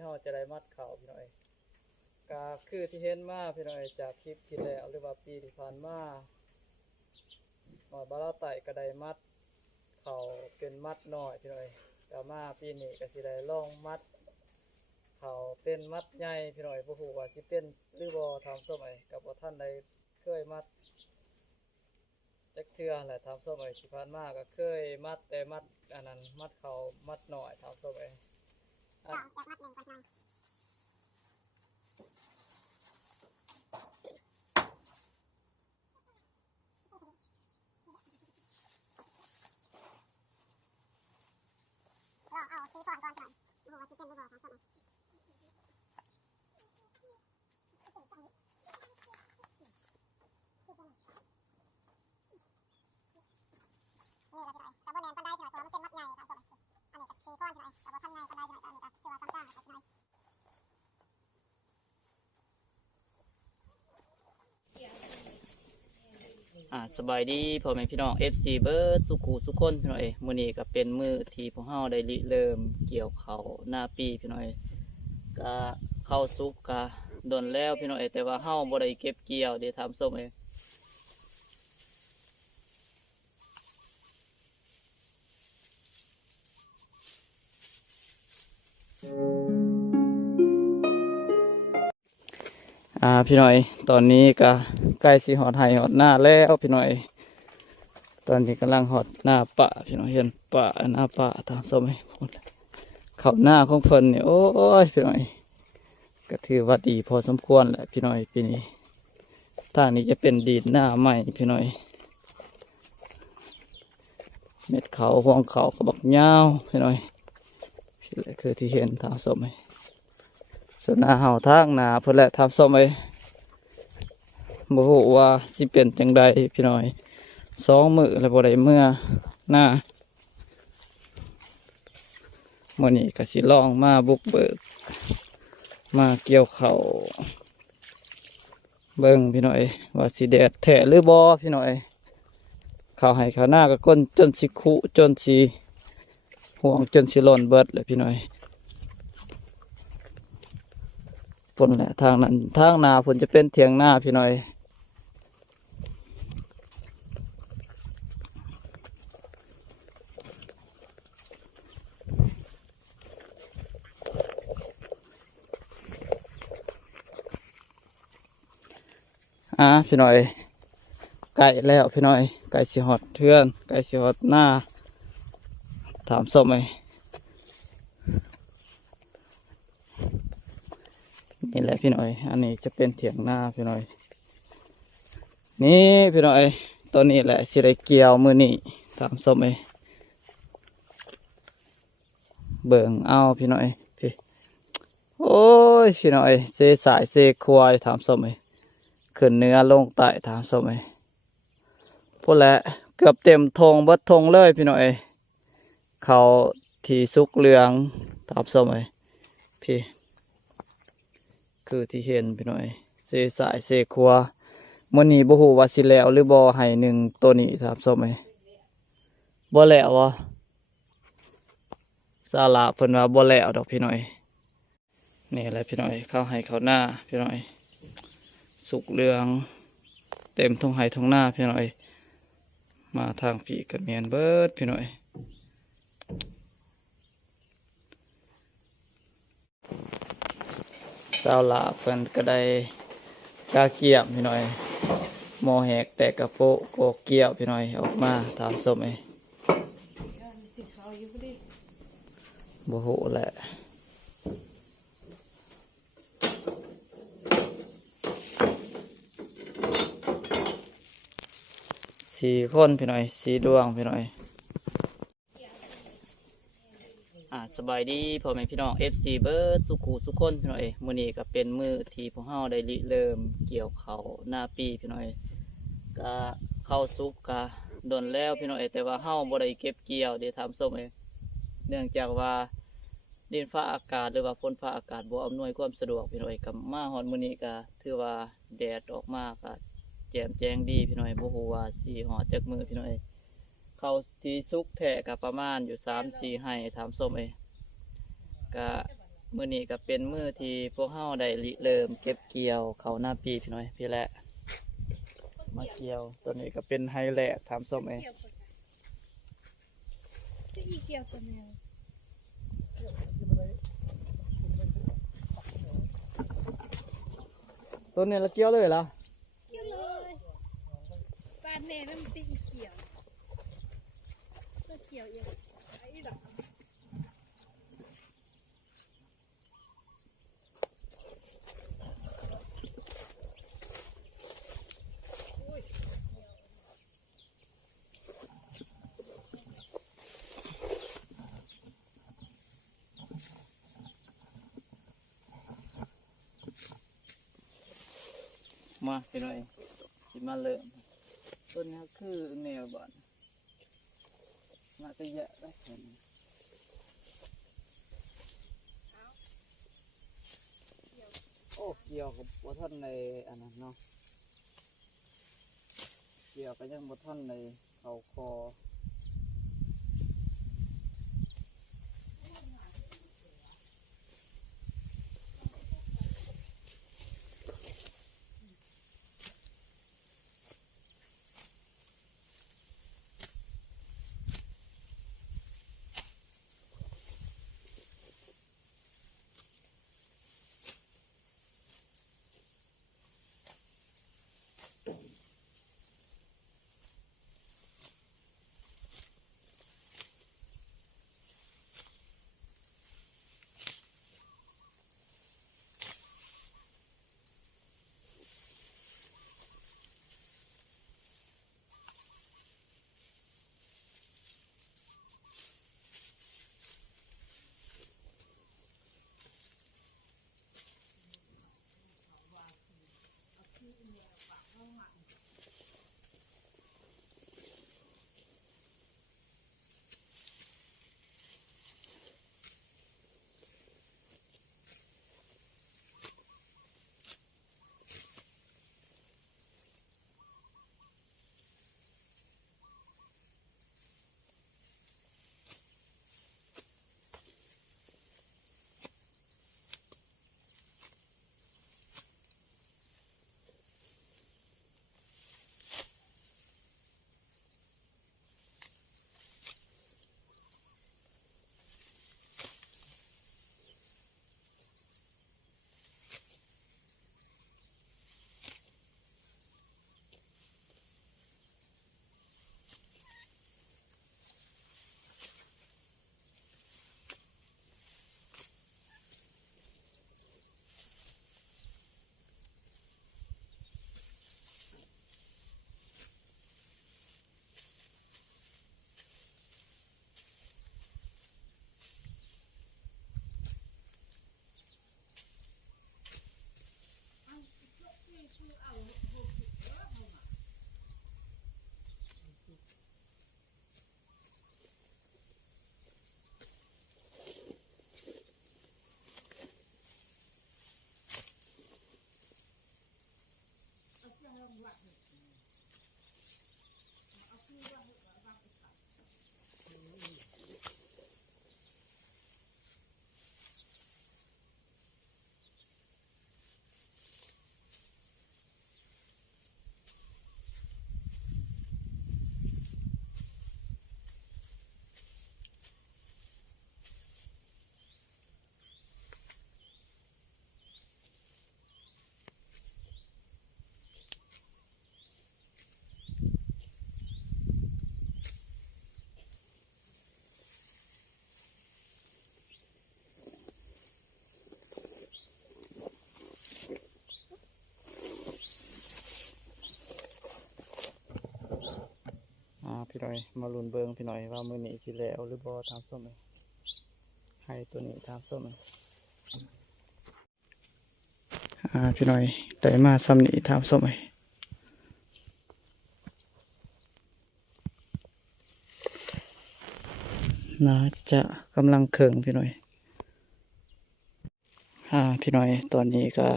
ที่เราจะได้มัดเข่าพี่น้อยก็คือที่เห็นมาพี่น้อยจากคลิปที่แล้วหรือว่าปีที่ผ่านมาหน่อยบาราไตก็ได้มัดเข่าเป็นมัดน้อยพี่น้อยแต่มาปีนี้ก็สิได้ลองมัดเข่าเป็นมัดใหญ่พี่น้อยบ่ฮู้ว่าสิเป็นหรือบ่ทำสมัยกับบ่ท่านใดเคยมัดจักเทื่อแหละทำสมัยที่ผ่านมาก็เคยมัดแต่มัดอันนั้นมัดเข่ามัดน้อยทำสมัยเอาสีก่อนหน่อยดูว่าสีเป็นหรือเปล่าครับนี่ก็ได้แต่ว่าแนมปันได้เท่าไหร่เพราะมันเป็นมัดใหญ่ครับอันนี้กับสีก้อนเท่าไหร่แต่ว่าทำใหญ่ปันได้เท่าไหร่อันนี้กับคือว่าตั้งๆกับใหญ่สบายดีพ่อแม่พี่น้อง FC เบิร์ดสุขุสุขคนพี่น้อยมื้อนี้ก็เป็นมื้อที่พวกเฮาได้ริเริ่มเกี่ยวข้าวหน้าปีพี่น้อยก็เข้าสุกก็โดนแล้วพี่น้อยแต่ว่าเฮาบ่ได้เก็บเกี่ยวเดี๋ยวทำส้มเองพี่น้อยตอนนี้ก็ใกล้สิหอดไห้หอดหน้าแล้วพี่น้อยตอนนี้กำลังหอดหน้าป่าพี่น้อยเห็นป่าหน้าป่าทางส้มเข้าหน้าของเพิ่นเนี่ยโอ้ยพี่น้อยก็ถือว่าดีพอสมควรแหละพี่น้อยปีนี้ทางนี้จะเป็นดีดหน้าใหม่พี่น้อยเม็ดเขาห่วงเขาก็บักยาวพี่น้อยพี่เลยคือที่เห็นทางส้มไหมส่วนหน้าเห่าทางหนาเพื่อแหละทำส้มไหมบ่ฮู้ว่าสิเป็นจังใดพี่น้อย2 มื้อแล้วบ่ได้เมื่อหน้ามื้อนี้ก็สิลองมาบุกเบิกมาเกี่ยวข้าวเบิ่งพี่น้อยว่าสิแดดแท้หรือบ่พี่น้อยข้าวให้ข้าวหน้าก็ก้นจนสิคุจนสิห่วงจนสิหล่นเบิดเลยพี่น้อยฝนแหละทางนั้นทางนาฝนจะเป็นเถียงหน้าพี่น้อยพี่น้อยไก่แล้วพี่น้อยไก่สิหอดเทือนไก่สิหอดหน้าถามส้มไหมนี่แหละพี่น้อยอันนี้จะเป็นเถียงหน้าพี่น้อยนี่พี่น้อยตอนนี้แหละสิได้เกี่ยวมือนี่ถามส้มไหมเบิ่งเอาพี่น้อยพี่โอ้ยพี่น้อยเซสายเซควายถามส้มไหมขึ้นเนื้อลงไตถามส้มไหมพูดแหละเกือบเต็มทงเบิดทงเลยพี่น้อยเขาที่สุกเหลืองถามส้มไหมพี่คือที่เห็นพี่น้อยเซสายเซคัวมื้อนี้บ่ฮู้ว่าสิแล้วหรือบ่ให้หนึ่งตัวนี้ถามส้มไหมบ่แล้ววะซาลาเพิ่นว่าบ่แล้วดอกพี่น้อยนี่แหละพี่น้อยเข้าให้เขาหน้าพี่น้อยสุกเหลืองเต็มทงไห้ทงหน้าพี่น้อยมาทางพี่กระเมียนเบิดพี่น้อยสาวลาเพิ่นก็ได้กาเกียบพี่น้อยโมแหกแต่กระโปะโกเกียวพี่น้อยออกมาถามส้มบ่ฮู้แหละ4 คนพี่น้อย4 ดวงพี่น้อยสบายดีพ่อแม่พี่น้อง FC เบิร์ดสุขุสุขคนพี่น้อยมื้อนี้ก็เป็นมื้อที่พวกเฮาได้ริเริ่มเกี่ยวข้าวหน้าปีพี่น้อยก็เข้าสุกก็โดนแล้วพี่น้อยแต่ว่าเฮาบ่ได้เก็บเกี่ยวเดี๋ยวทำส้มเองเนื่องจากว่าดินฟ้าอากาศหรือว่าฝนฟ้าอากาศบ่อำนวยความสะดวกพี่น้อยกับมาฮอดมื้อนี้ก็ถือว่าแดดออกมาก็แจ่มแจ้งดีพี่น้อยบ่ฮู้ว่าสิฮอดจักมื้อพี่น้อยเข้าที่สุกแท้ก็ประมาณอยู่3-4 ไร่ทำส้มเองก็ มื้อนี้ก็เป็นมื้อที่พวกเฮาได้ริเริ่มเก็บเกี่ยวข้าวหน้าปีพี่น้อยพี่แหละมาเกี่ยวตัวนี้ก็เป็นไฮแลกถามส้มเอง จะอีเกี่ยวกับแมว ตัวนี้เราเกี่ยวเลยเหรอ เกี่ยวเลยปลาเน่นั่นมันตีอีเกี่ยวก็เกี่ยวเองไอ้ดอก มาพี่น้อยสิมาเริ่มต้นนี้คือแนวบ้านมาก็เยอะแล้วเห็นโอ้เกี่ยวกับบ่ท่านในอันนั้นเนาะเกี่ยวก็ยังบ่ท่านในเขาคอพี่น้อยมาลุ้นเบิงพี่น้อยว่ามื้อนี้สิแล้วหรือบ่ถามส้มเองให้ตัวนี้ถามส้มเองพี่น้อยได้มาซ้ำนี้ถามส้มเองน่าจะกำลังเข่งพี่น้อยพี่น้อยตอนนี้ก็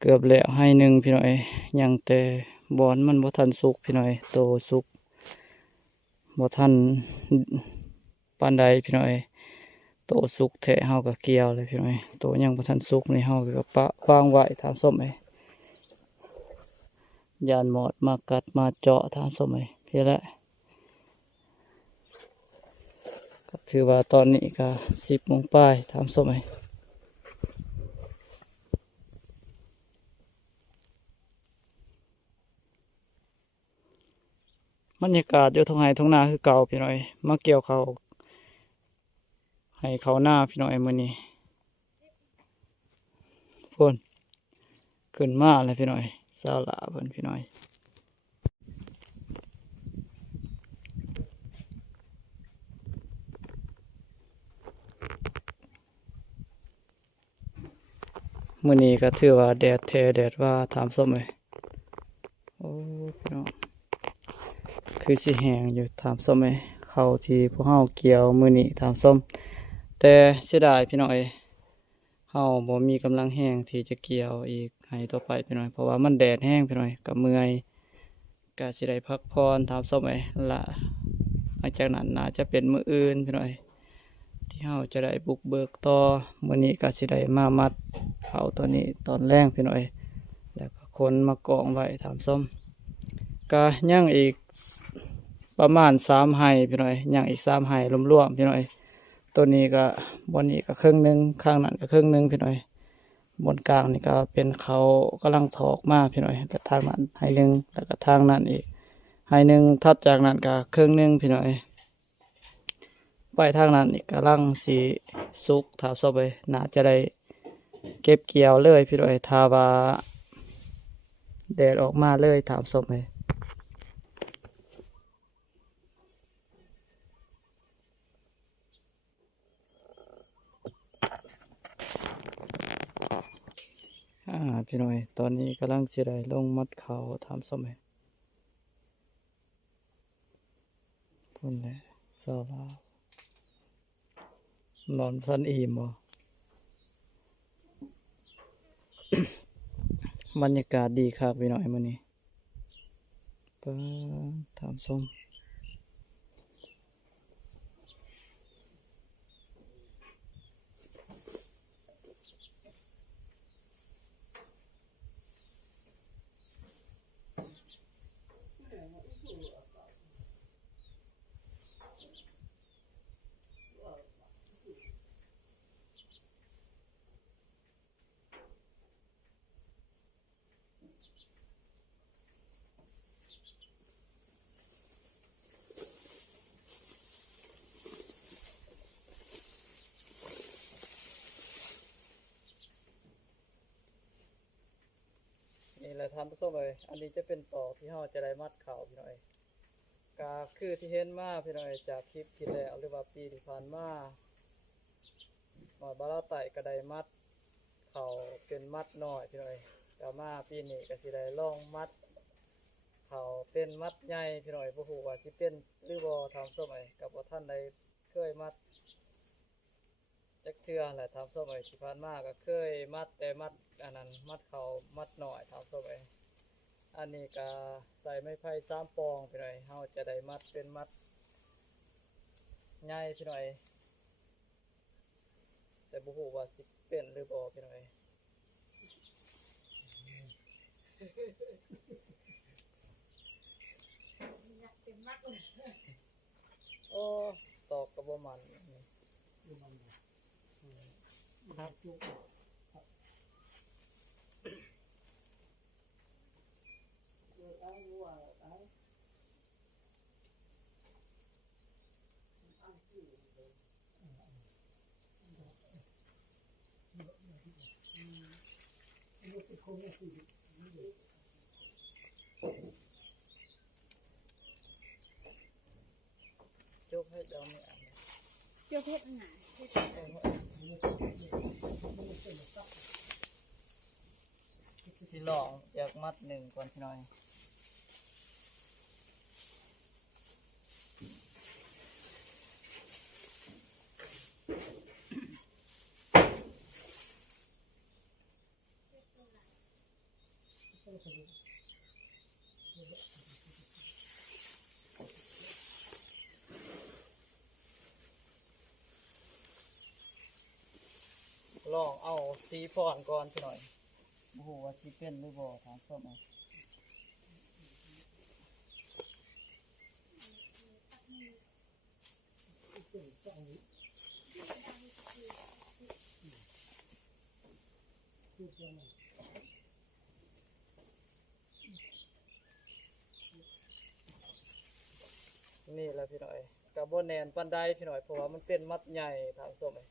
เกือบแล้วให้หนึ่งพี่น้อยยังแต่บอนมันบ่ทันสุกพี่น้อยโตสุกบ่ทันปานใดพี่น้อย โตสุกแท้เฮาก็เกี่ยวเลยพี่น้อยโตยังบ่ทันสุกนี่เฮาก็ปะวางไว้ทางส้มไอ้ยานหมอดมากัดมาเจาะทางส้มไอ้พี่แหละก็ถือว่าตอนนี้ก็10 โมงปลายทางส้มไอ้บรรยากาศอยู่ทุ่งไร่ทุ่งนาคือเก่าพี่น้อยมาเกี่ยวข้าวให้เขาหน้าพี่น้อยมื้อนี้พุ่นขึ้นมาเลยพี่น้อยสาวหลาเพิ่นพี่น้อยมื้อนี้ก็ถือว่าแดดแท้แดดว่าถามส้มเลยโอ้พี่น้องคือสิแห้งอยู่ถามส้มเลยเข้าที่พวกเฮาเกี่ยวมื้อนี้ถามส้มแต่เสียดายพี่น้องเอ้ยเฮาบ่มีกำลังแห้งที่จะเกี่ยวอีกให้ต่อไปพี่น้อยเพราะว่ามันแดดแห้งพี่น้อยก็เมื่อยก็สิได้พักผ่อนถามส้มเอ้ยละหลังจากนั้นน่าจะเป็นมื้ออื่นพี่น้อยที่เฮาจะได้บุกเบิกต่อมื้อนี้ก็สิได้มามัดเขาตัวนี้ตอนแรงพี่น้อยแล้วก็คนมากองไว้ถามส้มก็ยังอีกประมาณ3 ไร่พี่น้อยยังอีก3 ไร่รวมๆพี่น้อยตัวนี้ก็บนนี้ก็ครึ่งหนึงข้างนั้นก็ครึ่งหนึงพี่น้อยบนกลางนี่ก็เป็นเขากำลังถอกมาพี่น้อยแต่ทางนั้นไร่หนึงแล้วก็ทางนั้นอีกไร่หนึงถัดจากนั้นก็ครึ่งหนึงพี่น้อยไปทางนั้นอีกกำลังสีสุกถามส้มไปน่าจะได้เก็บเกี่ยวเลยพี่น้อยถ้าว่าแดดออกมาเลยถามส้มเลยพี่น้อยตอนนี้กำลังสิได้ลงมัดเขาถามส้มเลยพุ่นเลยสาวลาวนอนสันอิ่มบ่ บรรยากาศดีครับพี่น้อยมื้อนี้ก็ถามส้มนี่แหละทำส้มเลยอันนี้จะเป็นต่อที่เฮาจะได้มัดเขาพี่น้อยก็คือที่เห็นมาพี่น้อยจากคลิปที่แล้วหรือว่าปีที่ผ่านมาหน่อยบาราไต่ก็ได้มัดเขาเป็นมัดน้อยพี่น้อยก็มาปีนี้ก็สิได้ลองมัดเขาเป็นมัดใหญ่พี่น้อยบ่ฮู้ว่าสิเป็นหรือบ่ทำส้มไอ้กับบ่ท่านใดเคยมัดจักเทื่อแหละทำส้มไอ้ที่ผ่านมาก็เคยมัดแต่มัดอันนั้นมัดเขามัดน้อยทำส้มไอ้อันนี้ก็ใส่ไม้ไผ่3 ปองพี่น้อยเฮาจะได้มัดเป็นมัดใหญ่พี่น้อยแต่บ่ฮู้ว่าสิเป็นหรือบ่พี่น้อยโอ้ตอกกระบมันครับจกให้ดอกเนี่ย เจ้าเพชรหนา สิลองอยากมัดหนึ่งก่อนพี่น้อย ลองเอาสีฟ้อนก่อนพี่น้อยโอ้โหว่าสีเป็นหรือบ่ถามส้มเอานี่แหละพี่น้อยกับบ่แนนปันไดพี่น้อยเพราะว่ามันเป็นมัดใหญ่ถามส้มเลย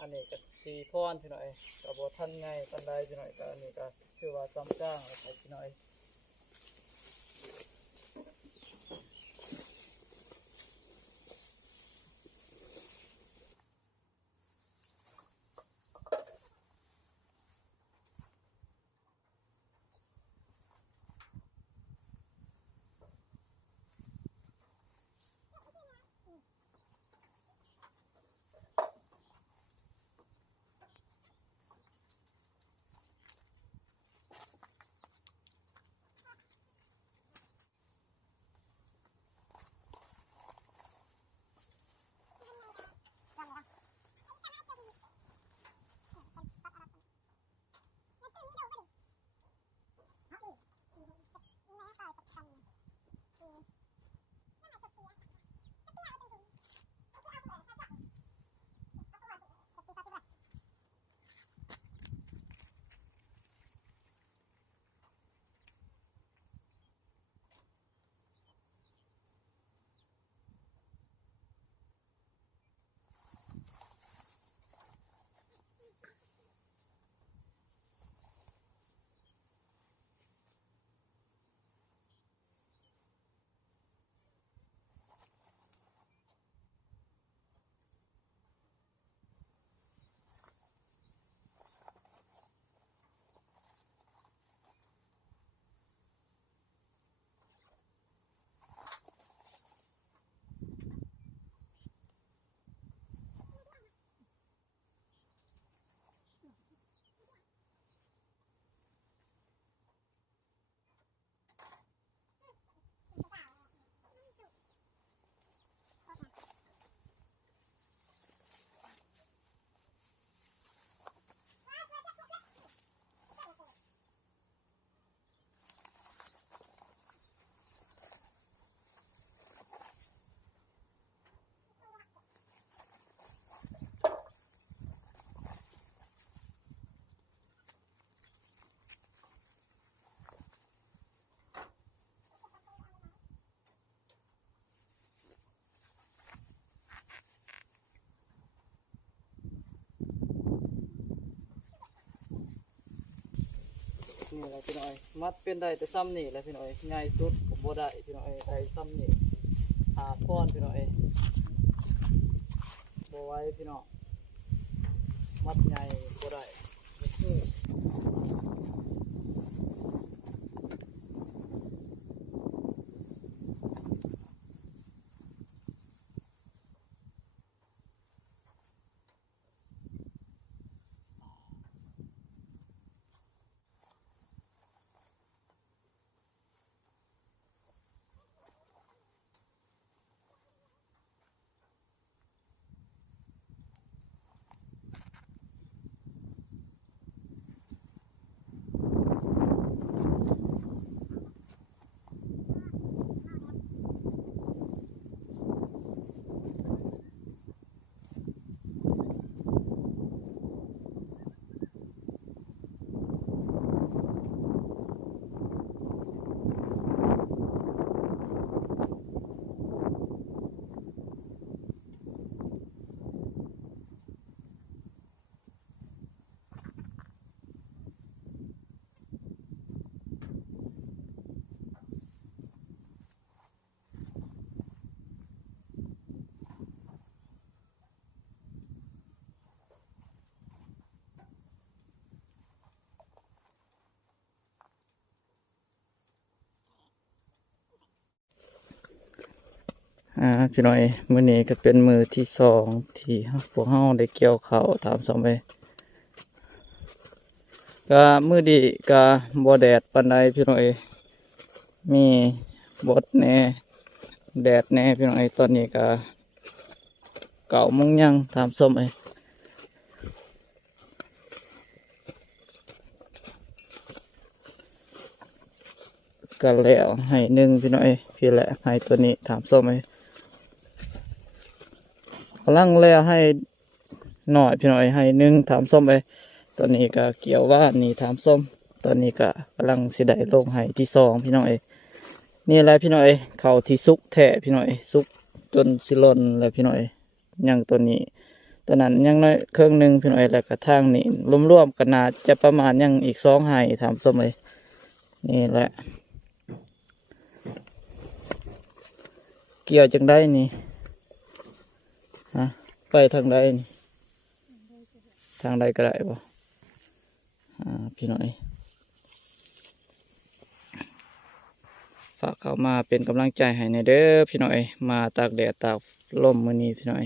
อันนี้ก็สีพรพี่น้อยกับบ่ทันไงปันไดพี่น้อยก็อันนี้ก็คือว่าซ้ำจ้างไปพี่น้อย นี่แหละพี่น้อยมัดเป็นได้แต่ซ้ำนี่แหละพี่น้อยง่ายสุดผมบ่ได้พี่น้อยได้ซ้ำนี่หาพรพี่น้อยบ่ไหว้พี่น้องมัดใหญ่บ่ได้ก็คือ พี่น้อยมื้อนี้ก็เป็นมือที่สองที่พวกเฮาได้เกี่ยวข้าวตามสมัยก็มื้อดีก็บ่แดดปานใดพี่น้อยมีบดแหน่แดดแหน่พี่น้อยตอนนี้ก็9 โมงยังตามสมัย กันแล้วให้หนึ่งพี่น้อยพี่แหละให้ตัวนี้ถามส้มไหมกำลังแล้วให้หน่อยพี่น้อยให้หนึ่งถามส้มไปตัวนี้ก็เกี่ยวว่านี่ถามส้มตัวนี้ก็กำลังสิได้ลงให้ที่สองพี่น้อยนี่แหละพี่น้อยเขาที่สุกแท้พี่น้อยสุกจนสิหล่นแล้วพี่น้อยยังตัวนี้ตัวนั้นยังน้อยเครื่องหนึ่งพี่น้อยแล้วก็ทางนี้รวมๆกันนาจะประมาณยังอีกสองให้ถามส้มเลยนี่แหละเกี่ยวจังได้นี่ฮะไปทางใดนี่ทางใดก็ได้บ่พี่น้อยฝากเข้ามาเป็นกำลังใจให้ในเด้อพี่น้อยมาตากแดดตากลมมื้อนี้พี่น้อย